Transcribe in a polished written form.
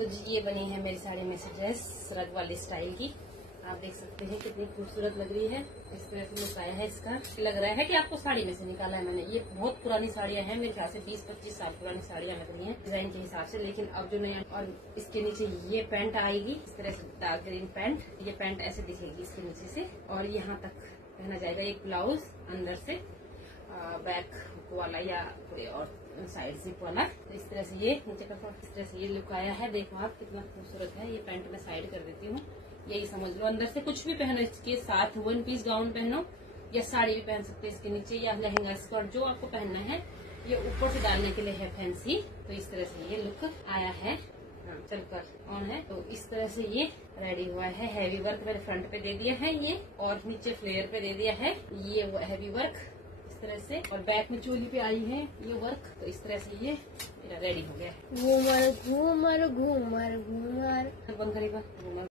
तो जी ये बनी है मेरी साड़ी में से ड्रेस रग वाली स्टाइल की। आप देख सकते हैं कितनी खूबसूरत लग रही है। इस तरह से लुक आया है इसका। लग रहा है कि आपको साड़ी में से निकाला है मैंने। ये बहुत पुरानी साड़ियां हैं, मेरे ख्याल से 20-25 साल पुरानी साड़ियां लग रही हैं डिजाइन के हिसाब से। लेकिन अब जो नया, और इसके नीचे ये पैंट आएगी इस तरह से डार्क ग्रीन पैंट। ये पैंट ऐसे दिखेगी इसके नीचे से, और यहाँ तक पहना जाएगा एक ब्लाउज अंदर से बैक वाला या कोई और साइड जिप वाला। तो इस तरह से ये नीचे का इस तरह से ये लुक आया है। देखो आप कितना खूबसूरत है। ये पैंट मैं साइड कर देती हूँ। यही समझ लो अंदर से कुछ भी पहनो इसके साथ, 1 पीस गाउन पहनो या साड़ी भी पहन सकते हैं इसके नीचे, या लहंगा स्कर्ट जो आपको पहनना है। ये ऊपर से डालने के लिए है फैंसी। तो इस तरह से ये लुक आया है। चलकर ऑन है। तो इस तरह से ये रेडी हुआ है। हैवी वर्क मैंने फ्रंट पे दे दिया है ये, और नीचे फ्लेयर पे दे दिया है ये हैवी वर्क इस तरह से, और बैक में चोली पे आई है ये वर्क। तो इस तरह से ये मेरा रेडी हो गया है। घूमर घूमर घूमर घूमर बंद करेगा घूमर।